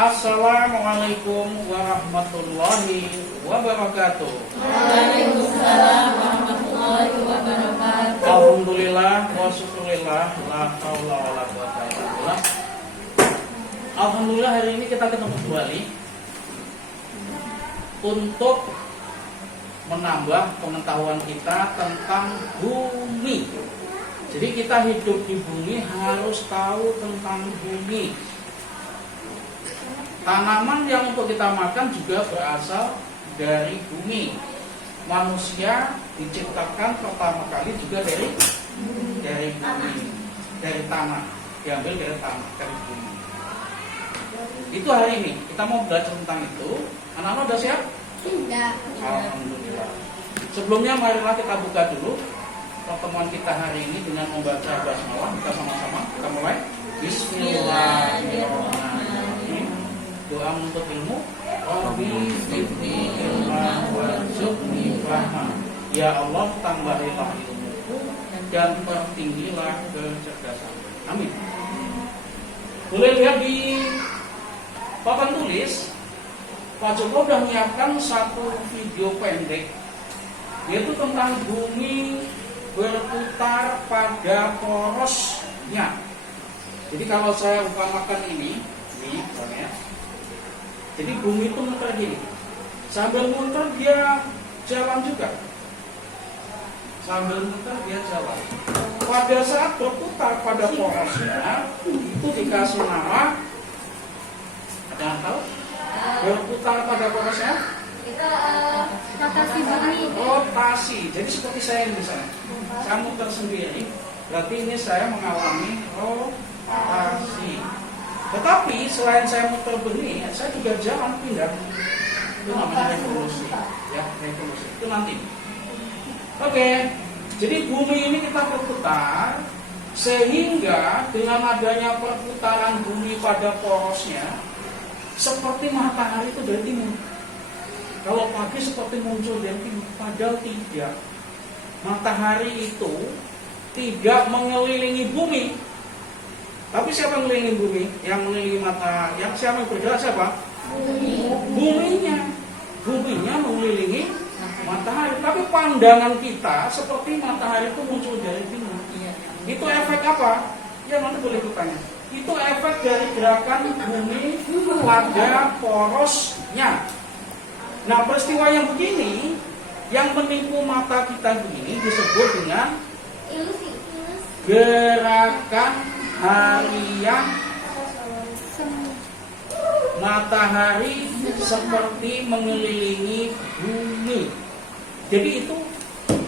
Assalamualaikum warahmatullahi wabarakatuh. Waalaikumsalam warahmatullahi wabarakatuh. Alhamdulillah wa syukurillah, la haula wala quwwata illa billah. Alhamdulillah hari ini kita ketemu kembali untuk menambah pengetahuan kita tentang bumi. Jadi kita hidup di bumi harus tahu tentang bumi. Tanaman yang untuk kita makan juga berasal dari bumi. Manusia diciptakan pertama kali juga dari bumi, dari tanah, diambil dari tanah, dari bumi. Itu hari ini kita mau belajar tentang itu. Anak-anak udah siap? Tidak. Alhamdulillah. Sebelumnya marilah kita buka dulu pertemuan kita hari ini dengan membaca basmalah. Kita sama-sama kita mulai. Bismillahirrahmanirrahim. Doa menuntut ilmu. Rabbi zidni ilman warzuqni fahma. Ya Allah, tambahilah ilmuku dan pertinggilah kecerdasan. Amin. Boleh lihat di papan tulis, Pak Joko sudah menyiapkan satu video pendek, yaitu tentang bumi berputar pada porosnya. Jadi kalau saya umpamakan ini misalnya, jadi bumi itu muter gini, sambil muter dia jalan juga, sambil muter dia jalan. Pada saat berputar pada porosnya, itu dikasih nama, ada yang tahu? Berputar pada porosnya? Rotasi bumi. Rotasi. Jadi seperti saya ini misalnya, saya muter sendiri, berarti ini saya mengalami rotasi. Tetapi selain saya muter bumi, saya juga jalan pindah. Itu namanya revolusi, ya revolusi. Itu nanti. Oke. Jadi bumi ini kita berputar, sehingga dengan adanya perputaran bumi pada porosnya, seperti matahari itu dari timur. Kalau pagi seperti muncul dari timur, padahal tidak. Matahari itu tidak mengelilingi bumi. Tapi siapa yang mengelilingi bumi? Yang mengelilingi matahari, yang siapa yang bergerak siapa? Buminya. Buminya mengelilingi matahari. Tapi pandangan kita seperti matahari itu muncul dari timur. Itu efek apa? Ya nanti boleh bertanya. Itu efek dari gerakan bumi pada porosnya. Nah, peristiwa yang begini, yang menipu mata kita begini disebut dengan Ilusi. gerakan harian matahari seperti mengelilingi bumi. Jadi itu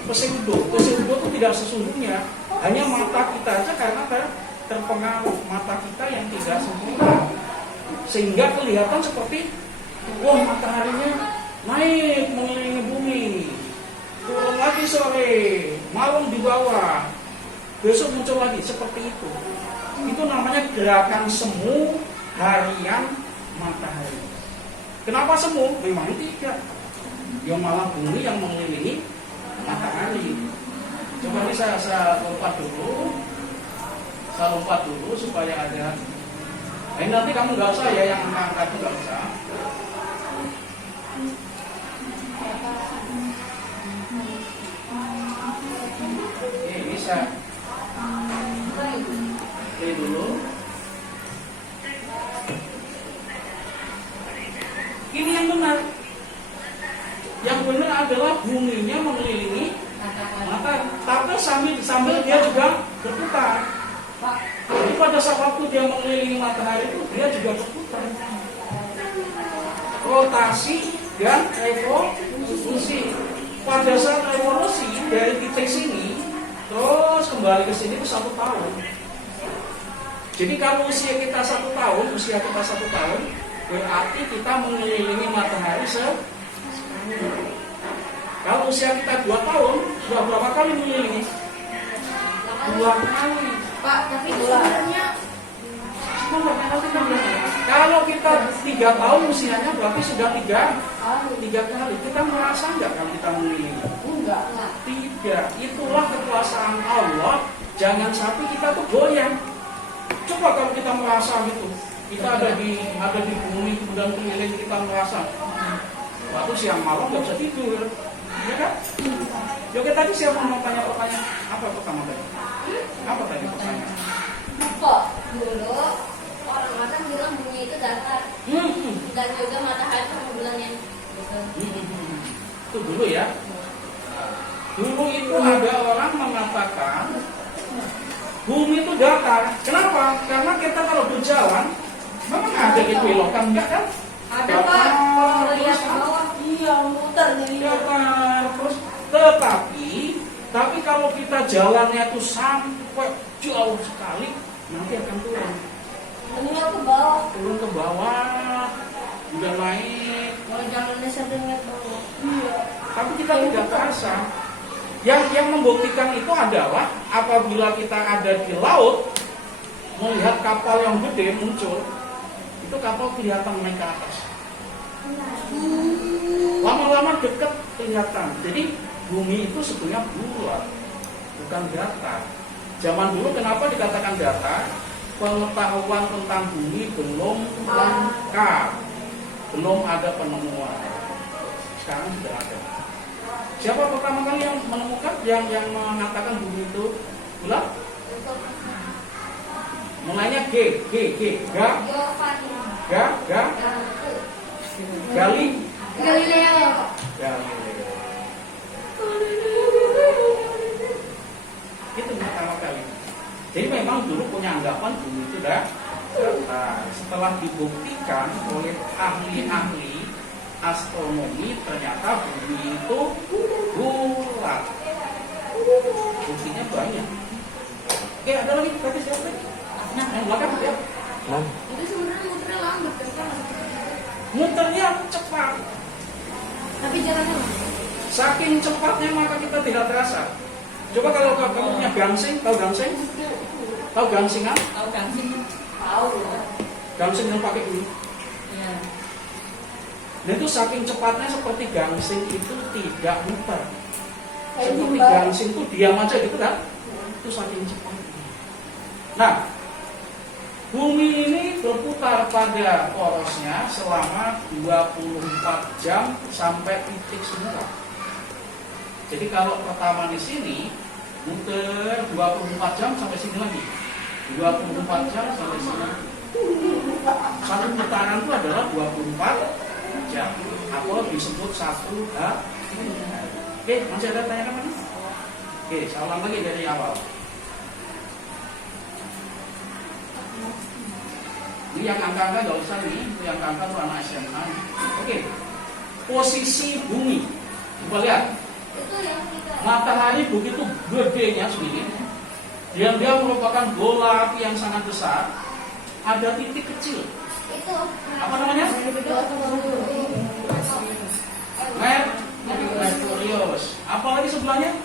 pseudo itu tidak sesungguhnya, hanya mata kita aja karena terpengaruh mata kita yang tidak sempurna, sehingga kelihatan seperti wah mataharinya naik mengelilingi bumi, turun lagi sore, malam di bawah, besok muncul lagi, seperti itu. Itu namanya gerakan semu harian matahari. Kenapa semu? Memang tidak. Yang malah bumi yang mengelilingi matahari. Coba ini saya lompat dulu supaya ada. Ini nanti kamu nggak usah ya, yang angkat itu nggak usah. Ini bisa. Ini dulu. Ini yang benar. Yang benar adalah buminya mengelilingi matahari, tapi sambil dia juga berputar. Jadi pada saat waktu dia mengelilingi matahari itu dia juga berputar. Rotasi dan revolusi. Pada saat revolusi dari titik sini terus kembali ke sini itu 1 tahun. Jadi kalau usia kita 1 tahun, berarti kita mengelilingi matahari sekali. Kalau usia kita 2 tahun, sudah berapa kali mengelilingi? 2 kali. Pak, tapi sebenarnya kalau kita 3 tahun usianya berarti sudah 3 kali. Kita merasa enggak kalau kita mengelilingi? enggak. Tidak. Itulah kekuasaan Allah. Jangan sampai kita tuh goyang. Coba kalau kita merasa gitu, Kita ada di bumi kemudian keliling kita merasa waktu siang malam nggak bisa tidur, ya kan? Oke, tadi siapa mau tanya pertanyaan? Apa pertama tadi? Apa tadi pertanyaan? Kok dulu orang-orang bilang bumi itu datar dan juga matahari sama bulannya gitu. Itu dulu ya. Dulu itu ada orang mengatakan bumi itu datar. Kenapa? Karena kita kalau berjalan memang ada di belokan, enggak kan? Ada Pak, kalau lihat ke bawah, iya muter jadi Datar terus. Tapi kalau kita jalannya itu sampai jauh sekali, nanti akan turun. Tadinya ke bawah. Turun ke bawah, udah naik. Kalau jalannya sering lihat bawah. Iya. Tapi kita tidak terasa. Yang membuktikan itu adalah apabila kita ada di laut, melihat kapal yang gede muncul, itu kapal kelihatan naik ke atas. Lama-lama dekat kelihatan. Jadi bumi itu sebetulnya bulat, bukan datar. Zaman dulu kenapa dikatakan datar? Pengetahuan tentang bumi belum lengkap, belum ada penemuan. Sekarang sudah ada. Siapa pertama kali yang menemukan, yang mengatakan bumi itu bulat? Mulainya G, Galileo. Itu pertama kali. Jadi memang dulu punya anggapan bumi itu datar. Setelah dibuktikan oleh ahli-ahli astronomi, ternyata bumi itu bulat. Buktinya banyak. Oke, ada lagi tadi siapa? Nah, yang belakang ya. Itu sebenarnya muternya lambat kan? Muternya cepat. Tapi jalannya lambat. Saking cepatnya maka kita tidak terasa. Coba kalau kamu punya gangsing, tahu gangsing? Tahu gangsingan? Tahu gangsing? Tahu. Gangsing yang pakai dulu. Iya. Dan itu saking cepatnya seperti gangsing itu tidak muter. Kayak Seperti gimbal. gangsing itu diam aja gitu kan? Itu saking cepatnya. Nah, bumi ini berputar pada porosnya selama 24 jam sampai titik semula. Jadi kalau pertama di sini muter 24 jam sampai sini lagi. 24 jam sampai sini. Satu putaran itu adalah 24 jam. Atau disebut satu hari. Oke, masih ada tanya mana? Oke, saya ulang lagi dari awal. Ini yang angka-angka gak usah nih, itu yang angka itu anak SMA. Oke, posisi bumi. Coba lihat, Itu yang kita. matahari begitu gedenya segini. Dan dia merupakan bola api yang sangat besar. Ada titik kecil. Itu Apa namanya? Merkurius. Apalagi sebelahnya?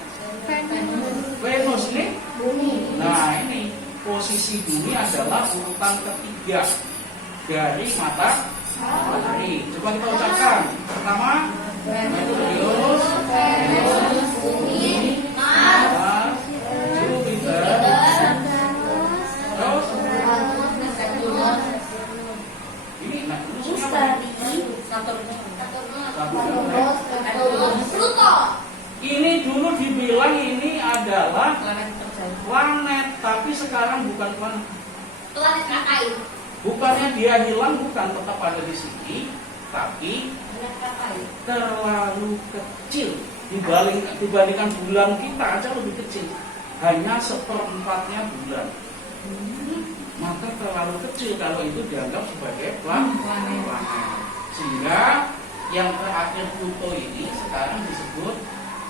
Venus ini. Nah ini posisi bumi adalah urutan ketiga dari matahari. Coba kita ucapkan. Pertama, Merkurius, Venus, Bumi, Mars, Jupiter, terus ini. Nah itu semua. Pluto. Ini dulu dibilang ini adalah planet, tapi sekarang bukan planet. Planet Rakai. Bukannya dia hilang, bukan, tetap ada di sini, tapi Planet Rakai. terlalu kecil dibandingkan bulan kita aja lebih kecil, hanya seperempatnya bulan. Maka terlalu kecil kalau itu dianggap sebagai planet. Sehingga yang terakhir Pluto ini sekarang disebut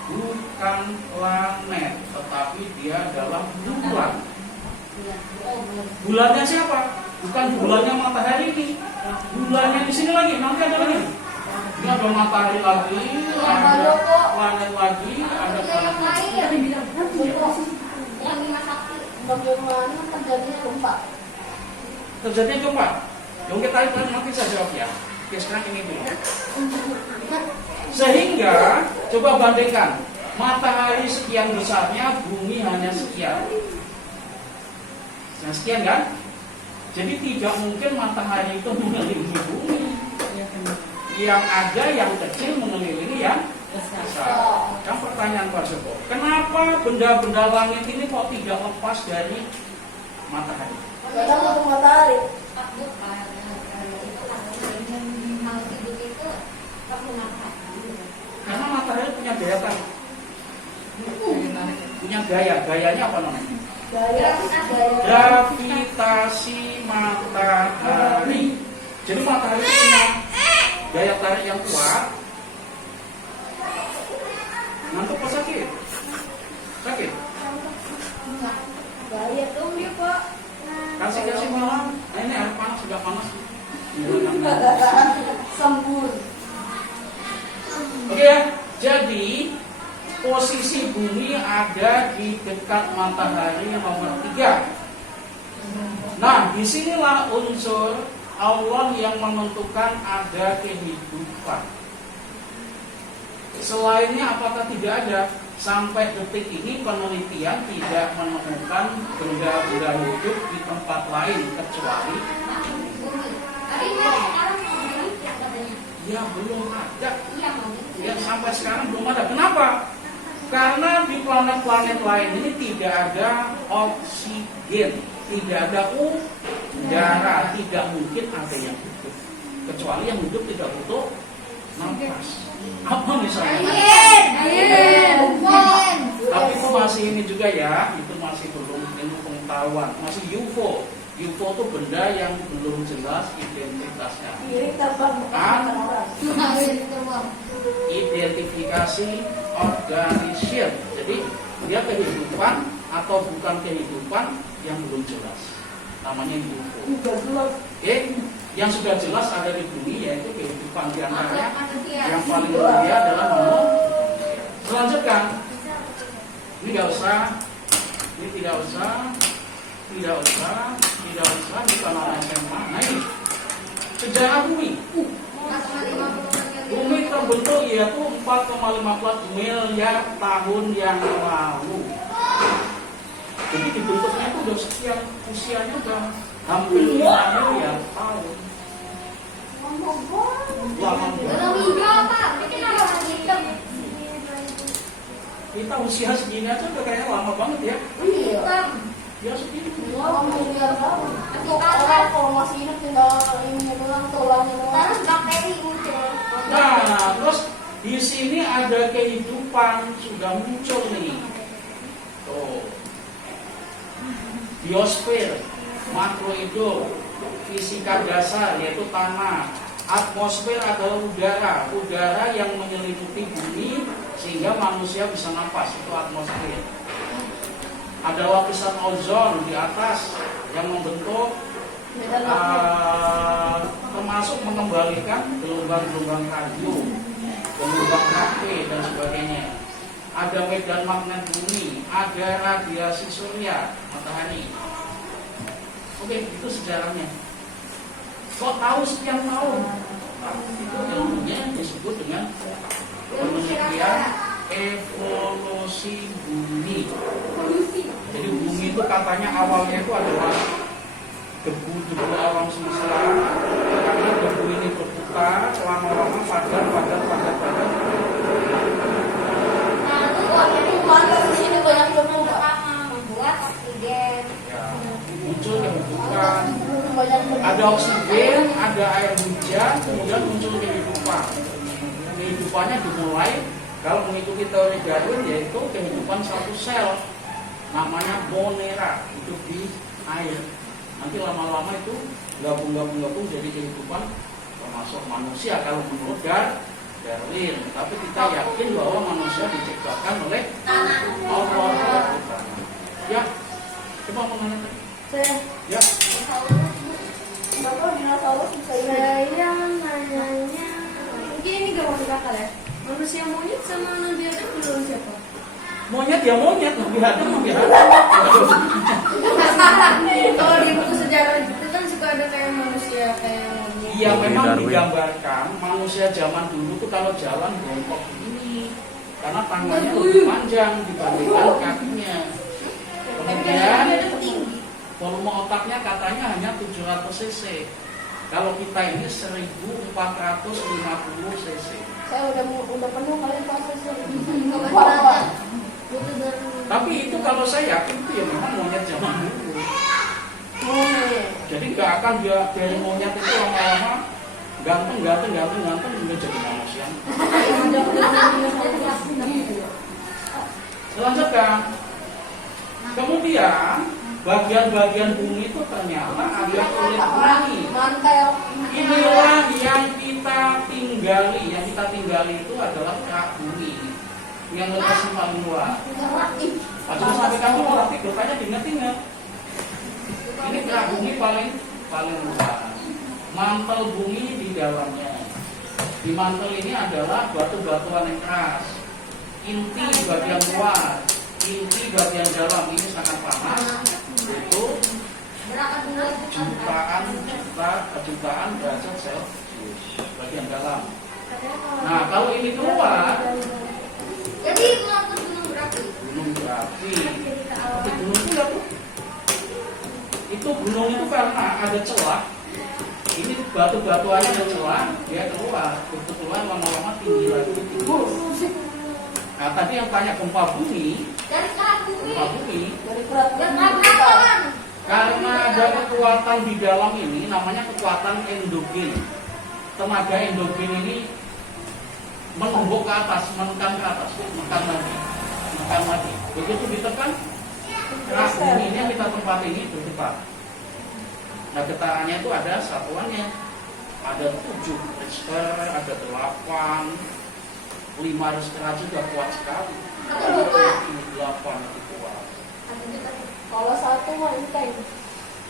bukan planet, tetapi dia adalah bulan. Bulannya siapa? Bukan bulannya matahari ini. Bulannya di sini lagi, nanti ada lagi. Ini ada matahari lagi, ada planet lagi, ada planet lagi. Yang lima sakti. Bagaimana terjadinya gempa? Terjadinya gempa. Yang kita lihat nanti saya jawab ya. Oke, sekarang ini dulu. Sehingga coba bandingkan, matahari sekian besarnya, bumi hanya sekian. Nah, sekian kan? Jadi tidak mungkin matahari itu mengelilingi bumi. Yang ada yang kecil mengelilingi yang besar. Kan pertanyaan Pak Joko, kenapa benda-benda langit ini kok tidak lepas dari matahari? Karena untuk matahari. Pak bukan. Itu kalau hidup itu perlu matahari. Karena matahari punya gaya tarik. Punya gaya. Gayanya apa namanya? Gaya. Gravitasi matahari. Jadi matahari itu punya daya tarik yang kuat. Ngantuk apa sakit? Sakit? Gaya dong dia Pak. Kasih malam. Nah, ini air panas, sudah panas. Sembur. Oke ya, jadi posisi bumi ada di dekat matahari nomor 3. Nah, disinilah unsur Allah yang menentukan ada kehidupan. Selainnya apakah tidak ada? Sampai detik ini penelitian tidak menemukan benda-benda hidup di tempat lain kecuali Bumi. Tapi kan sekarang manusia katanya. ya belum ada. Iya manusia. Ya sampai sekarang belum ada. Kenapa? Karena di planet-planet lain ini tidak ada oksigen, tidak ada udara, tidak mungkin ada yang hidup. Kecuali yang hidup tidak butuh nafas. Apa misalnya? Tapi itu masih ini juga ya, itu masih belum ilmu pengetahuan, masih UFO. UFO itu benda yang belum jelas identitasnya. Kiri terbang bukan orang. Identifikasi organisasi. Jadi dia kehidupan atau bukan kehidupan yang belum jelas. Namanya UFO. Juga jelas. Oke, yang sudah jelas ada di bumi yaitu kehidupan di antaranya yang paling mulia adalah manusia. Selanjutkan, ini tidak usah, ini bukan orang SMA. Nah ini sejarah bumi. Bumi terbentuk yaitu 4,15 miliar tahun yang lalu. Jadi dibentuknya itu udah sekian, usianya udah hampir 5 miliar tahun. Lama banget. Kita usia segini aja udah kayaknya lama banget ya. Ya segini. Orang miliar tahun. Orang kalau masih hidup tinggal ini doang, tulangnya doang. Bakteri muncul. Nah, terus di sini ada kehidupan sudah muncul nih. Tuh. Biosfer, makrohidup, fisika dasar yaitu tanah, atmosfer adalah udara yang menyelimuti bumi sehingga manusia bisa nafas, itu atmosfer. Ada lapisan ozon di atas yang membentuk termasuk mengembalikan gelombang-gelombang radio, gelombang HP dan sebagainya. Ada medan magnet bumi, ada radiasi surya, matahari. Oke, itu sejarahnya. Kok tahu sekian tahun? Nah, itu ilmunya disebut dengan penelitian evolusi bumi. Jadi bumi itu katanya awalnya itu adalah debu alam semesta. Karena debu ini berputar, lama-lama padat. Mantap di sini banyak debu Pak. Membuat oksigen. Ya, muncul kehidupan. Banyak debu. Ada oksigen, ada air hujan, kemudian muncul kehidupan. Kehidupannya dimulai kalau mengikuti teori Darwin yaitu kehidupan satu sel, namanya monera, hidup di air. Nanti lama-lama itu gabung jadi kehidupan termasuk manusia kalau menurut Darwin. Tapi kita yakin bahwa manusia diciptakan oleh Allah. Ya, coba mau nanya tadi. Saya, Ya, kenapa dinosaurus bisa hidup? Saya nanyanya, mungkin ini gak masuk akal ya. Manusia monyet sama Nabi Adam menurut siapa? monyet ya monyet, Nabi Adam. Kalau di buku sejarah itu kan suka ada kayak manusia kayak monyet. Iya memang digambarkan manusia zaman dulu tuh kalau jalan bongkok ini karena tangannya lebih panjang dibandingkan kakinya. Tapi Kemudian Nabi Adam tinggi. volume otaknya katanya hanya 700 cc. Kalau kita ini 1450 cc. Saya udah penuh kali prosesnya. Butuh dari Tapi itu kalau saya yakin itu ya memang monyet zaman dulu. Jadi nggak akan dia dari monyet itu lama-lama ganteng hingga jadi manusia. Selanjutnya, kemudian bagian-bagian bumi itu ternyata ada kulit bumi. Mantel. Inilah yang kita tinggali. Yang kita tinggali itu adalah kerak bumi yang lokasi paling luar. Pas sampai kamu mau tidur, tanya diingat-ingat. Ini kerak bumi paling luar. Mantel bumi di dalamnya. Di mantel ini adalah batu-batuan yang keras. Inti bagian luar, inti bagian dalam ini sangat panas. Itu jutaan derajat Celcius bagian dalam. Nah, kalau ini keluar, jadi kelompok gunung berapi. gunung berapi. Tapi gunung itu tuh. Itu gunung itu karena ada celah. Ini batu-batuannya ada celah, dia keluar. Begitu keluar lama-lama tinggi lagi. Nah, tadi yang tanya gempa bumi, Dari kerak bumi. Dari kerak Dan bumi. tabrakan. karena ada kekuatan di dalam ini, namanya kekuatan endogen. Tenaga endogen ini menumbuk ke atas, menekan ke atas, menekan lagi. Begitu ditekan, kerak bumi ini yang kita tempat ini bergetar. Nah, getarannya itu ada satuannya, ada 7 Richter, ada 8, 5 Richter juga kuat sekali. Atau 2. 8 itu kuat. Kalau satu mah ini kayak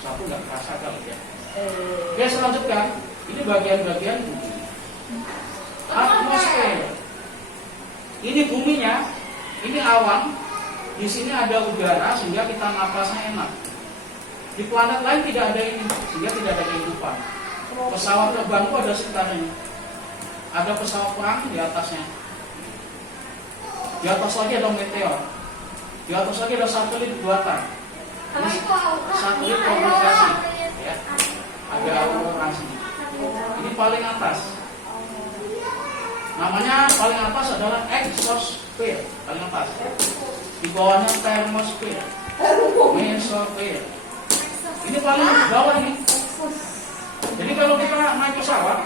Satu nggak kerasa kali ya. Oke, selanjutnya ini bagian-bagian bumi. Atmosfer. Ini buminya, ini awan. Di sini ada udara sehingga kita napasnya enak. Di planet lain tidak ada ini, sehingga tidak ada kehidupan. Pesawat terbang itu ada sekitarnya. Ada pesawat perang di atasnya. Di atas lagi ada meteor. Di atas lagi ada satelit buatan. Sama itu aura. Satelit komunikasi, ya. Ada aurora sini. Ini paling atas. Namanya paling atas adalah exosphere, paling atas. Di bawahnya thermosphere, mesosfer. Ini paling bawah nih. Jadi kalau kita naik pesawat,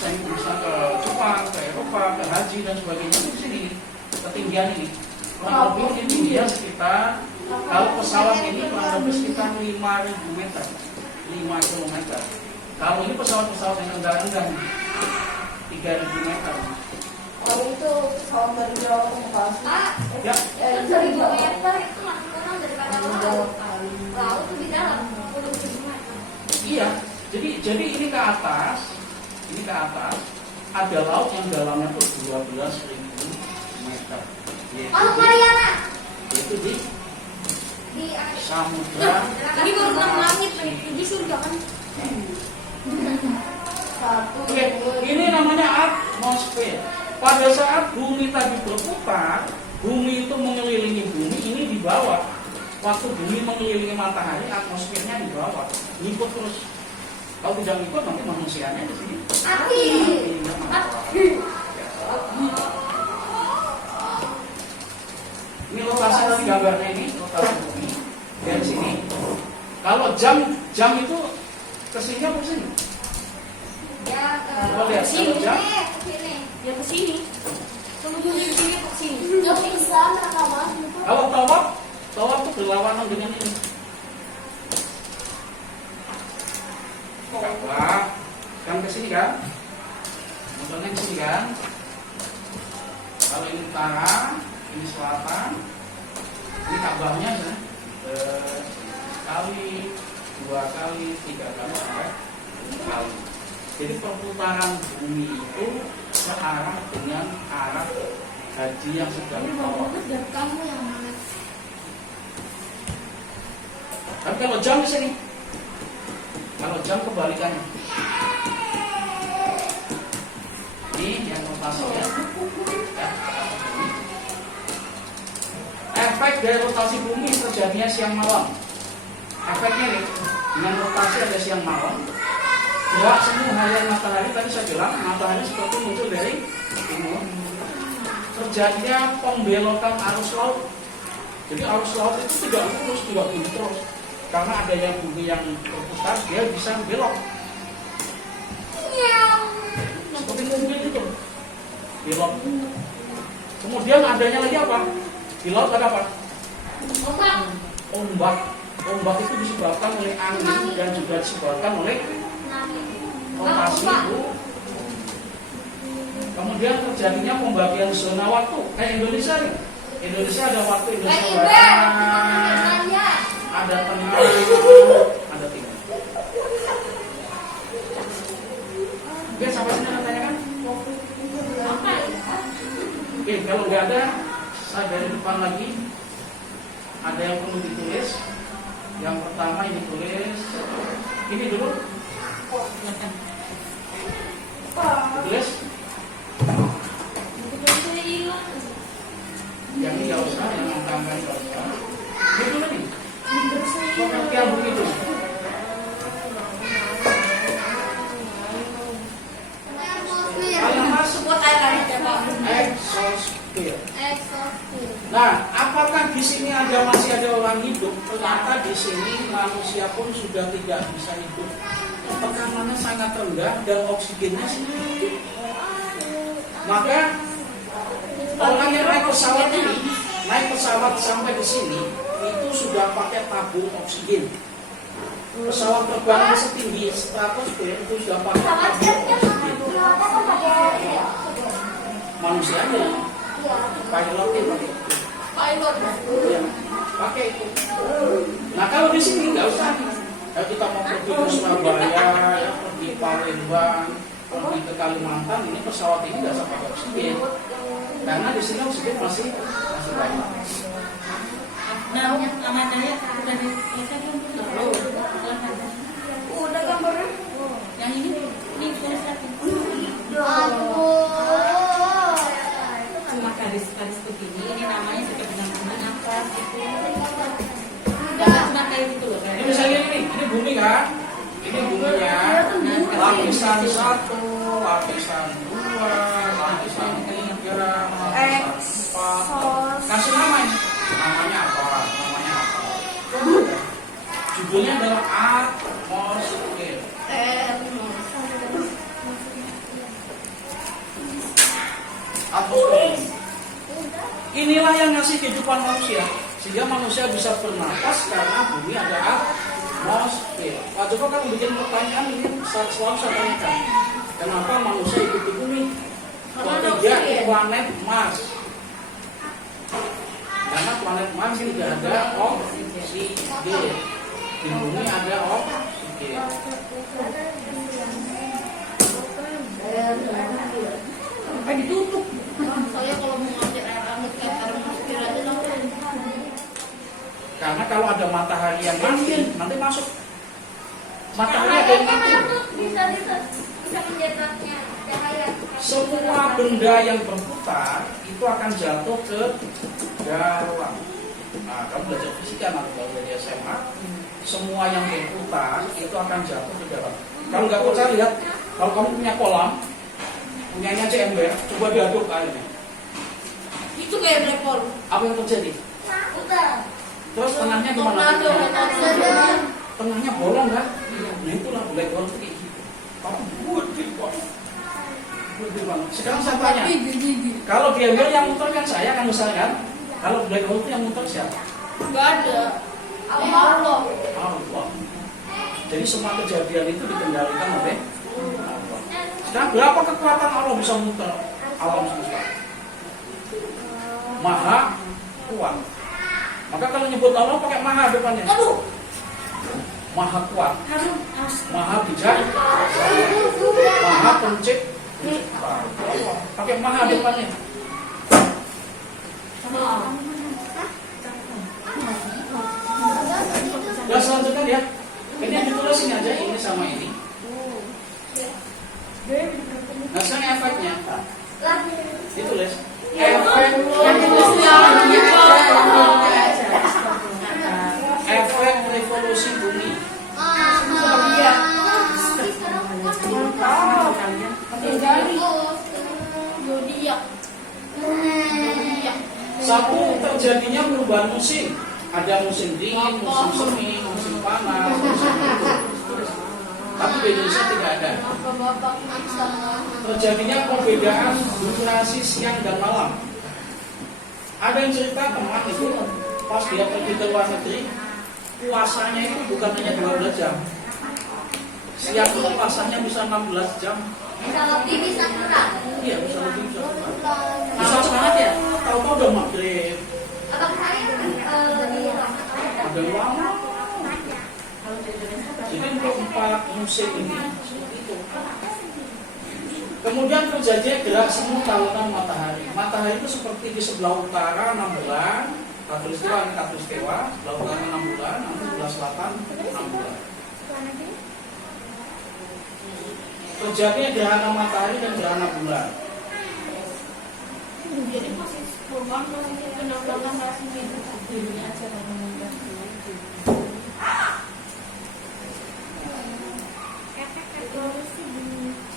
bisa ke Jepang, ke Eropa, ke haji dan sebagainya di sini, ketinggian ini. Kurang lebih ini dia sekitar, kalau pesawat ini kurang lebih sekitar 5.000 meter, 5 km. Kalau ini pesawat-pesawat yang rendah-rendah, 3.000 meter. kalau itu pesawat dari Jawa ke Bekasi. Ya, 1000 meter itu masih kurang daripada laut. Laut itu di dalam 10.000 meter. iya. Jadi ini ke atas, ada laut yang dalamnya tuh 12.000 meter. Laut Mariana. Itu di Di samudra. Ini baru 6 langit, ini surga kan? Satu. Oke, ini namanya atmosfer. Pada saat bumi tadi berputar, bumi itu mengelilingi bumi, ini di bawah. Waktu bumi mengelilingi matahari, atmosfernya di bawah, ngikut terus. Kalau tidak ngikut, nanti manusianya di sini. api. Ini lokasi tadi gambarnya ini, lokasi bumi dari sini. Kalau jam itu kesini apa kesini? Ya Coba lihat, ke kalau jam. sini. Ya ke sini. Kemudian ke sini, ke sini. Yang bisa rekaman itu. Kalau tawaf itu berlawanan dengan ini. Ka'bah kan ke sini kan? Modelnya ke sini kan? Kalau ini utara, ini selatan, ini Ka'bahnya ya. Sekali, 2 kali, 3 kali sampai 4 kali. Jadi perputaran bumi itu searah dengan arah haji yang sedang ditawaf. Dan kamu yang mana? Tapi kalau jam di sini, kalau jam kebalikannya. Ini yang rotasi ya. Efek dari rotasi bumi terjadinya siang malam. efeknya nih, dengan rotasi ada siang malam. Gerak semu harian matahari, tadi saya bilang matahari seperti muncul dari timur. Terjadinya pembelokan arus laut. Jadi arus laut itu tidak lurus, tidak gini terus. Karena adanya bumi yang berputar, dia bisa belok. Seperti mobil itu, belok. Kemudian adanya lagi apa? Di laut ada apa? Ombak. Ombak itu disebabkan oleh angin dan juga disebabkan oleh rotasi itu. Kemudian terjadinya pembagian zona waktu. Kayak Indonesia nih. Indonesia ada waktu Indonesia Barat, ada tengah, ada timur. Oke, sampai sini ada tanyakan? Oke, kalau nggak ada, saya dari depan lagi. Ada yang perlu ditulis. Yang pertama ini tulis. Ini dulu. Tulis. Yang ini nggak usah, yang angka-angka nggak usah. Ini dulu nih. Pengertian begitu. Yang masuk exosphere. Nah, apakah di sini masih ada orang hidup? Ternyata di sini manusia pun sudah tidak bisa hidup. Tekanannya sangat rendah dan oksigennya sedikit. Maka orang yang naik pesawat ini, naik pesawat sampai di sini itu sudah pakai tabung oksigen. Pesawat terbang setinggi stratosfer itu sudah pakai tabung oksigen. Manusianya, pilotnya pakai itu. Nah kalau di sini nggak usah. Kita mau pergi ke Surabaya, pergi Palembang, pergi ke Kalimantan, ini pesawat ini nggak usah pakai oksigen. Karena di sini oksigen masih banyak. Namanya udah dilihat belum? Udah gambarnya? Yang ini tulis lagi. Cuma garis-garis begini, ini namanya sudah benar-benar nafas gitu. Cuma kayak gitu loh. Ini misalnya ini bumi kan? Ini buminya, lapisan 1, lapisan 2, lapisan 3, lapisan 4. Kasih nama ini. Namanya apa? Judulnya adalah atmosfer. Atmosfer. Inilah yang ngasih kehidupan manusia, sehingga manusia bisa bernapas karena bumi ada atmosfer. Nah, coba kamu bikin pertanyaan ini selalu saya tanyakan, kenapa manusia hidup di bumi? Ketiga planet Mars. Karena planet Mars tidak ada oksigen. Di bumi ada oksigen. Ditutup. Soalnya kalau mau ngambil air hangat kayak air masker aja langsung. Karena kalau ada matahari yang mati, nanti masuk. Matahari ada yang mati. Bisa menjeratnya cahaya. Semua benda yang berputar itu akan jatuh ke dalam. Nah, kamu belajar fisika nanti kalau dari SMA, semua yang berputar itu akan jatuh ke dalam. Kalau nggak percaya lihat, kalau kamu punya kolam, punyanya ember, coba diaduk airnya. Itu kayak black hole. Apa yang terjadi? Terus tengahnya gimana? Tengahnya bolong kan? Nah itulah black hole itu kayak gitu. Tapi gede banget. Sekarang saya tanya, kalau dia yang muter kan saya kan misalkan, kalau black hole itu yang muter siapa? Nggak ada. Allah. Allah. Jadi semua kejadian itu dikendalikan oleh Allah. Sekarang berapa kekuatan Allah bisa muter alam semesta? Maha kuat. Maka kalau nyebut Allah pakai maha depannya. Maha kuat, maha bijak, maha pencipta. Pakai maha depannya. Nah selanjutnya ya, ini yang ditulis ini aja, ini sama ini. Nah sekarang efeknya ditulis. Efek revolusi bumi Mantap. Dari Terus, zodiak. Zodiak. Satu, terjadinya perubahan musim. Ada musim dingin, musim semi, musim panas, musim itu. Tapi di Indonesia tidak ada. Bapak-bapak bisa. Terjadinya perbedaan durasi siang dan malam. Ada yang cerita teman itu pas dia pergi ke luar negeri, puasanya itu bukan hanya 12 jam. Siang itu puasanya bisa 16 jam. bisa lebih, bisa kurang. Iya, bisa lebih, bisa kurang. Bisa banget ya. Tahu-tahu udah maghrib, Abang saya di ada lama. Kalau di Indonesia berapa? Jadi untuk 4 musim ini seperti itu. Kemudian terjadi gerak semu tahunan matahari. Matahari itu seperti di sebelah utara 6 bulan, Katulistiwa ini Katulistiwa, sebelah utara 6 bulan, nanti sebelah selatan 6 bulan. Terjadi gerhana matahari dan gerhana bulan. Jadi posisi kurban posisi penambangan rasanya itu Dirinya aja kalau ngomong.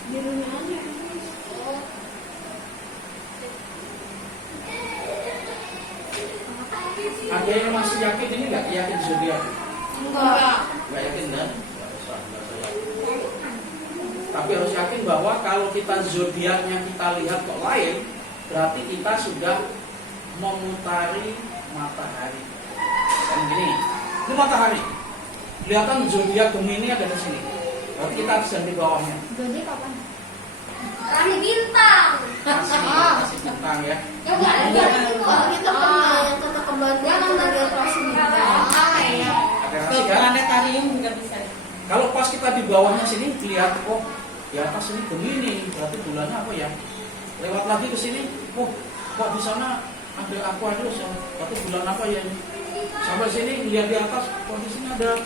birunya aja. Ada yang masih yakin ini nggak? Yakin zodiak? Enggak. Nggak yakin kan? Tapi harus yakin bahwa kalau kita zodiaknya kita lihat kok lain, berarti kita sudah memutari matahari. Dan gini, ini matahari. Kelihatan zodiak Gemini ada di sini. Berarti kita sedang di bawahnya. Jadi kapan? Rani bintang. Masih bintang ya. Ya enggak ada. Kalau kita pernah yang kata kembali yang dari operasi bintang. Ada Ke rasi kan? planetarium juga bisa. Kalau pas kita di bawahnya sini lihat, oh di atas ini Gemini, berarti bulannya apa ya? Lewat lagi ke sini, oh kok di sana ada Aquarius ya? Berarti bulan apa ya? Sampai sini lihat di atas, kok di sini ada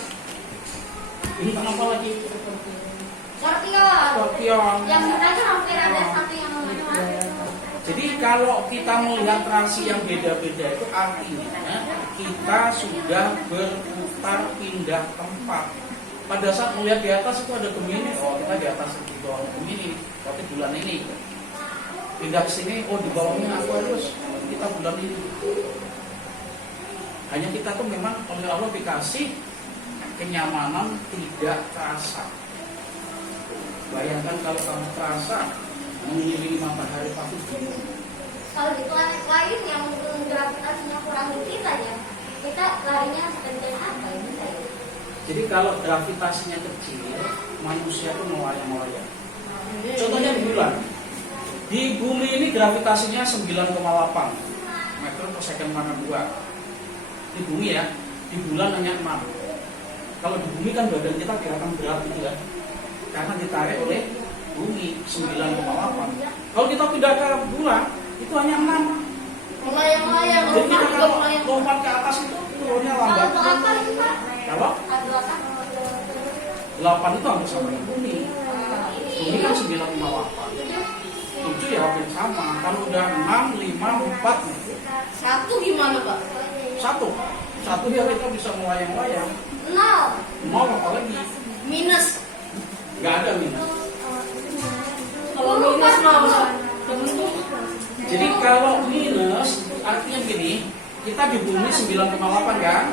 ini apa lagi? Scorpio. Scorpion. Yang kita tuh hampir ada satu yang mana-mana. Jadi kalau kita melihat rasi yang beda-beda itu artinya kita sudah berputar pindah tempat. Pada saat melihat di atas itu ada Gemini, oh kita di atas di bawah Gemini, berarti bulan ini. Pindah ke sini, oh di bawahnya Aquarius, kita bulan ini. Hanya kita tuh memang oleh Allah dikasih kenyamanan tidak terasa. Bayangkan kalau kamu terasa mengelilingi matahari pasti bingung. Kalau di planet lain yang gravitasinya kurang kita ya, kita larinya sekencang apa ya bisa ya? Jadi kalau gravitasinya kecil, manusia tuh melayang-layang. Contohnya di bulan. Di bumi ini gravitasinya 9,8 meter per second mana 2. Di bumi ya, di bulan hanya 6. Kalau di bumi kan badan kita kelihatan berat gitu kan, karena ditarik oleh bumi 9,8. Kalau kita pindah ke bulan, itu hanya 6. Melayang-layang. Jadi kita kalau lompat ke atas itu turunnya Kalau lambat. delapan kita Kalau ada 8. 8 itu hampir sama dengan bumi. Bumi kan 9,8. 7 ya hampir sama. Kalau udah 6, 5, 4 Satu gimana Pak? Satu ya kita bisa melayang-layang. 0. Mau apalagi? Minus. Nggak ada minus. Kalau minus mau Jadi kalau minus artinya gini, kita di bumi 9,8 kan,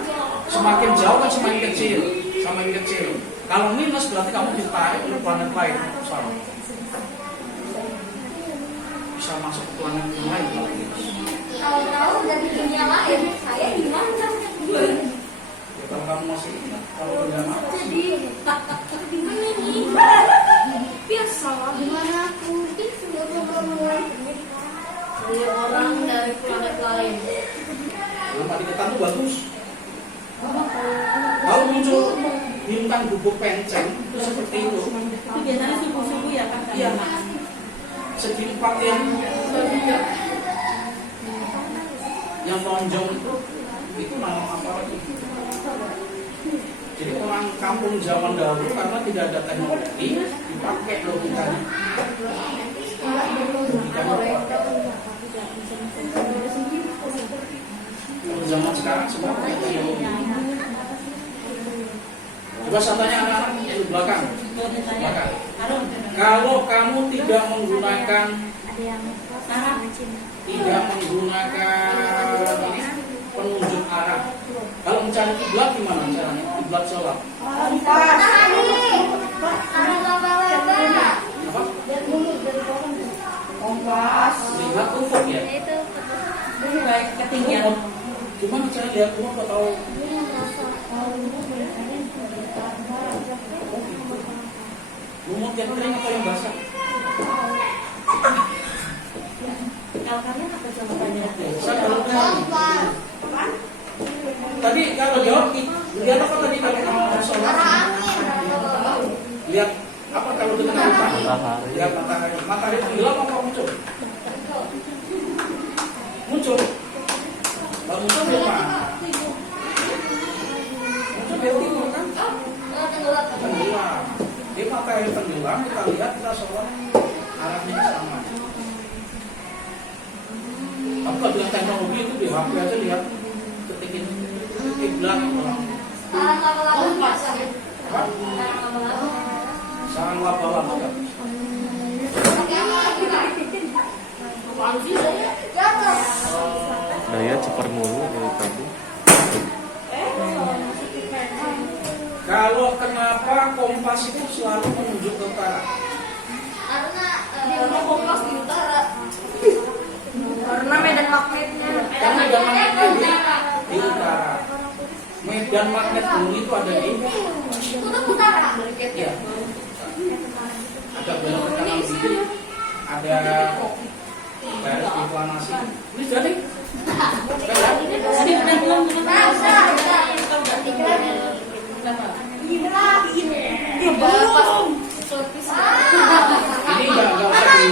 semakin jauh kan semakin kecil, semakin kecil. Kalau minus berarti kamu ditarik oleh planet lain, salah. Bisa masuk ke planet yang lain kalau minus. Tahu-tahu dari dunia lain, saya di mana? Ya, kalau kamu masih ingat, kalau udah mati, Di mana nih? biasa. Gimana aku? Ini sudah mulai. Dari orang dari planet lain. yang tadi kita tuh bagus. Kalau muncul bintang gugup penceng itu seperti itu. Itu biasanya subuh-subuh ya kan? Iya. Segi 4 yang lonjong itu nama apa lagi? Jadi orang kampung zaman dahulu karena tidak ada teknologi dipakai logikanya. Kalau zaman sekarang semua pakai teknologi. Coba saya tanya anak-anak yang di belakang. Mau ditanya, Harun, Kalau kamu tidak menggunakan ini penunjuk arah. Kalau mencari kiblat gimana caranya? Kiblat sholat. Apa? Kompas. Lihat ufuk ya. Baik ketinggian. Gimana cara lihat ufuk atau lumut yang kering atau yang basah? Kalau kalian apa jawabannya? Saya kalau tadi kalau jawab lihat apa tadi kalau kamu sholat? Lihat apa kalau dengan matahari? Lihat matahari. Matahari tenggelam apa muncul? Muncul. Kalau muncul dia mana? Muncul dia timur kan? Tenggelam. Di matahari tenggelam kita lihat kita sholat arahnya sama. Tapi kalau dengan teknologi itu di HP aja lihat ketikin kiblat orang. Sarang laba-laba kan? Daya ceper mulu dari tadi. Kalau kenapa kompas itu selalu menunjuk ke utara? Karena kompas di utara. Karena medan magnetnya. Karena medan magnetnya di utara. Medan magnet bumi itu ada di Kutub utara. ya. Ada belok ke kanan kiri, ada garis inflamasi. Ini jadi Tadi udah bilang ini enggak usah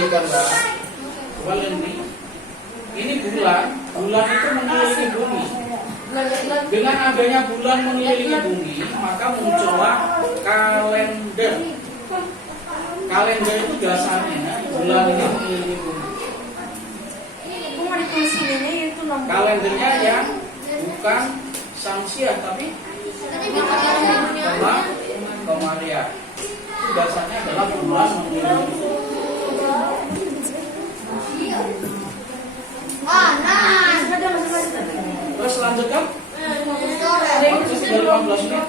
digambar. Ini bulan itu mengelilingi bumi. Dengan adanya bulan mengelilingi bumi, maka muncullah kalender. Kalender itu dasarnya bulan ini mengelilingi bumi. Kalendernya yang bukan Samsiah tapi Komariah. Itu dasarnya adalah bulan mengelilingi bumi. Terus lanjutkan. Tinggal 15 menit.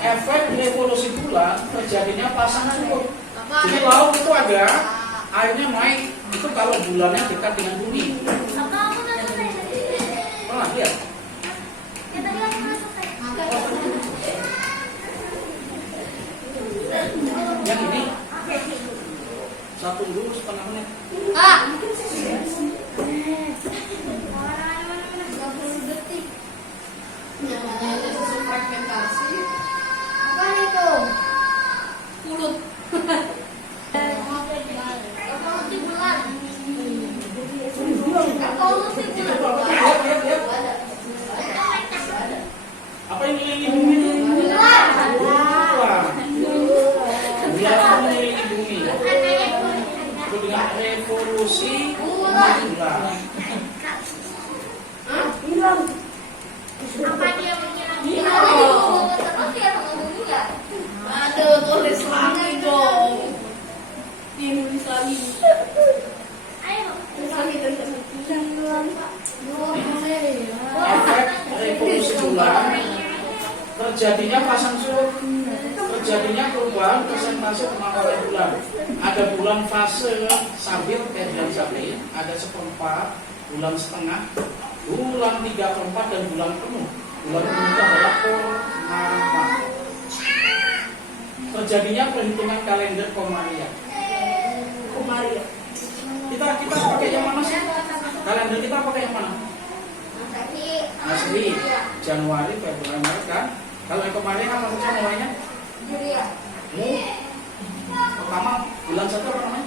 Efek revolusi bulan terjadinya pasang surut. Jadi laut itu ada airnya naik itu kalau bulannya dekat dengan bumi. Pernah lihat? Yang ini satu dulu setengah menit. Fragmentasi. Apa itu? mulut. Apa yang mengelilingi bumi itu? Bulan. Bulan mengelilingi bumi. Itu dengan revolusi bulan. Aduh, tulis lagi dong. Tulis lagi. Tulis lagi. Efek revolusi bulan terjadinya pasang surut, terjadinya perubahan persentase kemapanan bulan. Ada bulan fase sabil kayak bulan sabil, ada seperempat, bulan setengah, bulan 3/4 dan bulan penuh. Bulan penuh itu adalah purnama. Terjadinya perhitungan kalender Komariah. Kita pakai yang mana sih? Kalender kita pakai yang mana? Masehi, Januari, Februari, Maret kan? Kalau yang kemarin apa saja mulainya? Pertama bulan 1 apa namanya?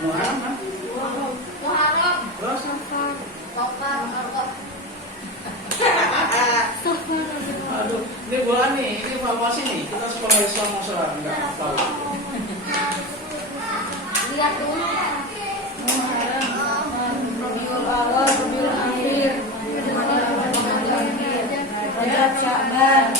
Muharram kan? Terus? Aduh, ini bulan nih, ini evaluasi nih. Kita sekolah Islam masalah enggak tahu. Lihat dulu. Rabiul Awal, Rabiul Akhir, Rajab, Sya'ban,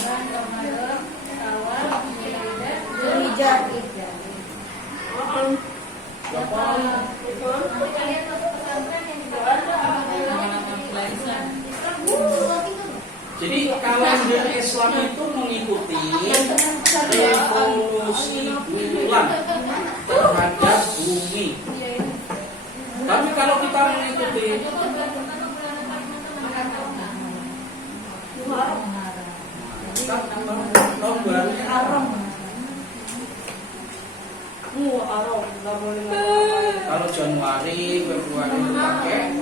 Kalau Januari, Februari itu pakai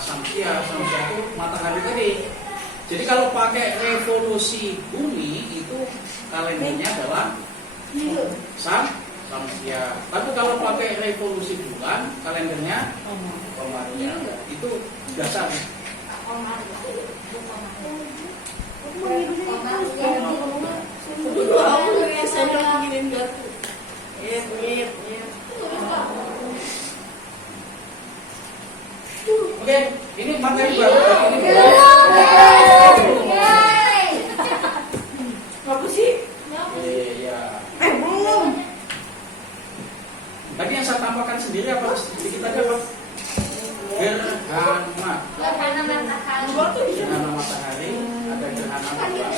samsia itu matahari tadi. Jadi kalau pakai revolusi bumi itu kalendernya adalah samsia. Tapi kalau pakai revolusi bulan kalendernya Komaria. Itu dasar. Oke, ini materi baru. Apa sih? Iya. Tadi yang saya tambahkan sendiri apa? Sedikit aja Pak. Gerhana. Gerhana matahari. Gerhana matahari. Ada gerhana bulan.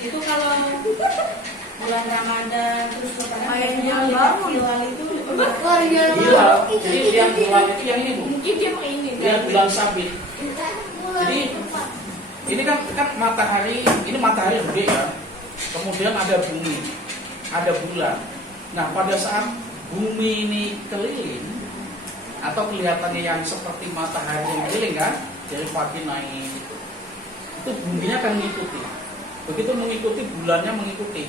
Itu kalau bulan Ramadan terus Yang baru hilal itu Hilal. Jadi yang bulan itu yang ini Bu. mungkin dia pakai ini. Yang bulan sabit. Jadi ini kan matahari, ini matahari gede ya. Kemudian ada bumi, ada bulan. Nah pada saat bumi ini keliling atau kelihatannya yang seperti matahari yang keliling kan, dari pagi naik, itu buminya akan mengikuti. Begitu mengikuti, bulannya mengikuti.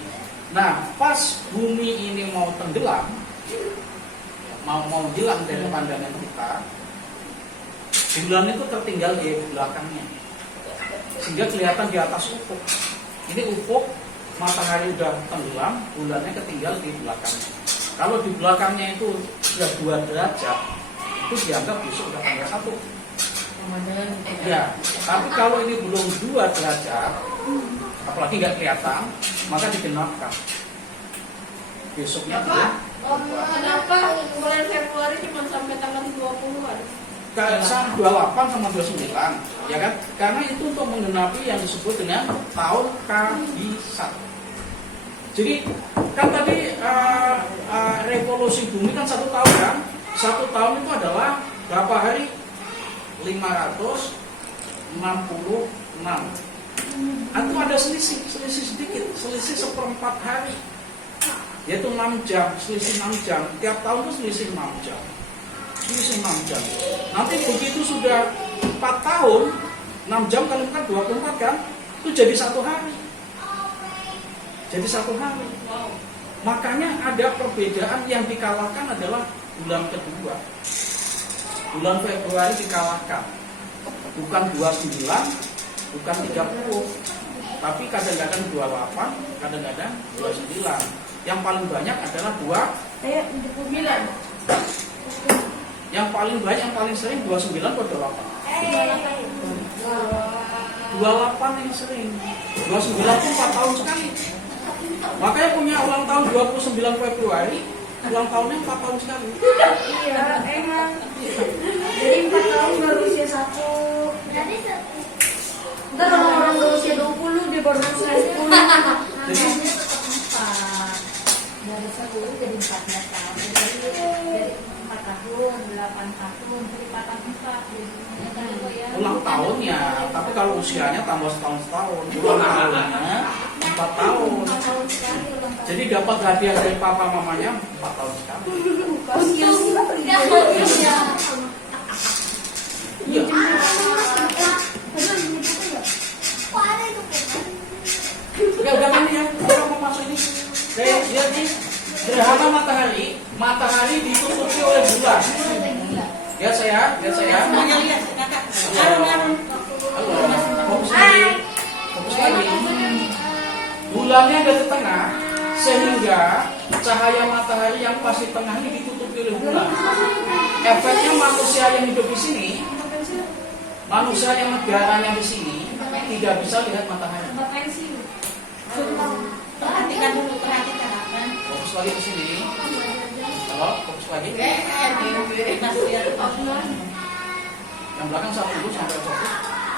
Nah pas bumi ini mau tenggelam, mau hilang dari pandangan kita, bulan itu tertinggal di belakangnya, sehingga kelihatan di atas ufuk. Ini ufuk, matahari udah tenggelam, bulannya ketinggal di belakangnya. Kalau di belakangnya itu sudah 2 derajat, itu dianggap besok udah tanggal 1. Ramadan. Ya, tapi kalau ini belum 2 derajat, apalagi nggak kelihatan, maka digenapkan. Besoknya belum. Kenapa bulan Februari cuma sampai tanggal 20-an? Sama 28 sama 29, ya kan? Karena itu untuk menggenapi yang disebut dengan tahun kabisat. Jadi kan tadi revolusi bumi kan 1 tahun kan? 1 tahun itu adalah berapa hari? 566. Itu ada selisih sedikit, selisih 1/4 hari. Yaitu 6 jam, selisih 6 jam. Tiap tahun itu selisih 6 jam. Selisih 6 jam. Nanti begitu sudah 4 tahun, 6 jam kali kan 24 kan? Itu jadi 1 hari. Jadi 1 hari. Makanya ada perbedaan yang dikalahkan adalah bulan kedua. Bulan Februari dikalahkan. Bukan 29, bukan 30. Tapi kadang-kadang 28, kadang-kadang 29. Yang paling banyak adalah 29. Yang paling banyak, yang paling sering 29 atau 28? 28 yang sering. 29 itu 4 tahun sekali. Makanya punya ulang tahun 29 Februari, ulang tahunnya 4 tahun sekali. Iya, emang. Jadi 4 tahun baru usia 1. Ntar kalau orang berusia 20 dia baru usia 10. Jadi Dari 10 jadi 14 tahun. Dari 4 tahun, 8 tahun, jadi 44. ulang tahunnya, tapi kalau usianya tambah setahun. Ulang tahunnya 4 tahun. Jadi dapat hadiah dari papa mamanya 4 tahun sekali. Iya. Ya udah kan ya, kita mau masuk ini. Lihat nih, gerhana matahari ditutupi oleh bulan. Lihat saya. Semuanya lihat, kakak. Arun. Halo, fokus lagi. Bulannya ada di tengah, sehingga cahaya matahari yang pas di tengah ini ditutupi oleh bulan. Efeknya manusia yang hidup di sini, manusia yang negaranya di sini tidak bisa lihat matahari. Perhatikan dulu, perhatikan. Fokus lagi ke sini. Halo, fokus lagi. Mas lihat. Yang belakang satu dulu sampai fokus.